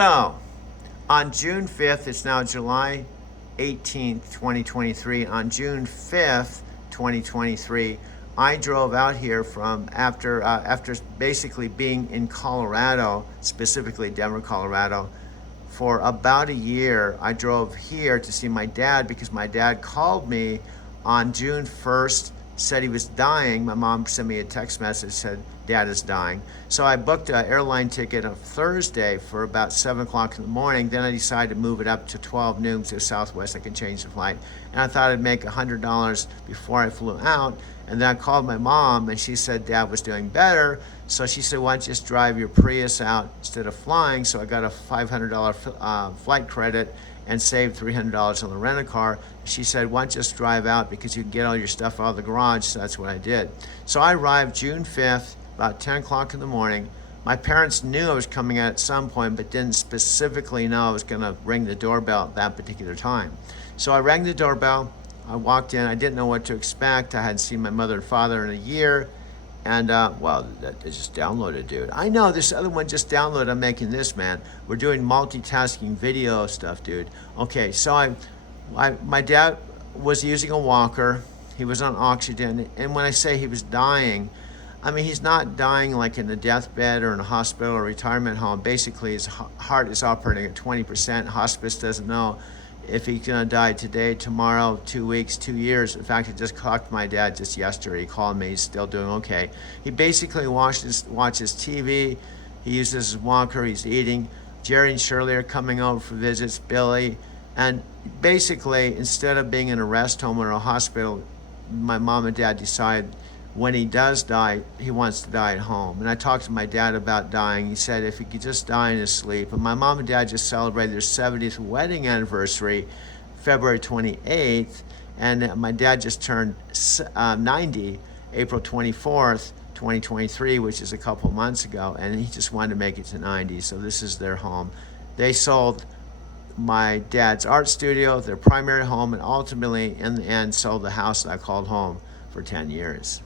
So, on June 5th, it's now July 18th, 2023. On June 5th, 2023, I drove out here from after basically being in Colorado, specifically Denver, Colorado, for about a year. I drove here to see my dad because my dad called me on June 1st, said he was dying. My mom sent me a text message, said dad is dying. So I booked an airline ticket on Thursday for about 7 o'clock in the morning. Then I decided to move it up to 12 noon to Southwest. I could change the flight. And I thought I'd make $100 before I flew out. And then I called my mom and she said dad was doing better. So she said, why don't you just drive your Prius out instead of flying? So I got a $500 flight credit and saved $300 on the rent-a-car. She said, why don't you just drive out because you can get all your stuff out of the garage. So that's what I did. So I arrived June 5th, about 10 o'clock in the morning. My parents knew I was coming out at some point, but didn't specifically know I was gonna ring the doorbell at that particular time. So I rang the doorbell, I walked in, I didn't know what to expect. I hadn't seen my mother and father in a year. And well, that just downloaded, dude. I know, this other one just downloaded. I'm making this, man. We're doing multitasking video stuff, dude. Okay, so my dad was using a walker. He was on oxygen. And when I say he was dying, I mean, he's not dying like in a deathbed or in a hospital or retirement home. Basically, his heart is operating at 20%. Hospice doesn't know if he's gonna die today, tomorrow, 2 weeks, 2 years. In fact, I just clocked my dad just yesterday. He called me, he's still doing okay. He basically watches TV, he uses his walker, he's eating. Jerry and Shirley are coming over for visits, Billy. And basically, instead of being in a rest home or a hospital, my mom and dad decide when he does die, he wants to die at home. And I talked to my dad about dying. He said if he could just die in his sleep. And my mom and dad just celebrated their 70th wedding anniversary, February 28th. And my dad just turned 90, April 24th, 2023, which is a couple months ago. And he just wanted to make it to 90. So this is their home. They sold my dad's art studio, their primary home, and ultimately, in the end, sold the house that I called home for 10 years.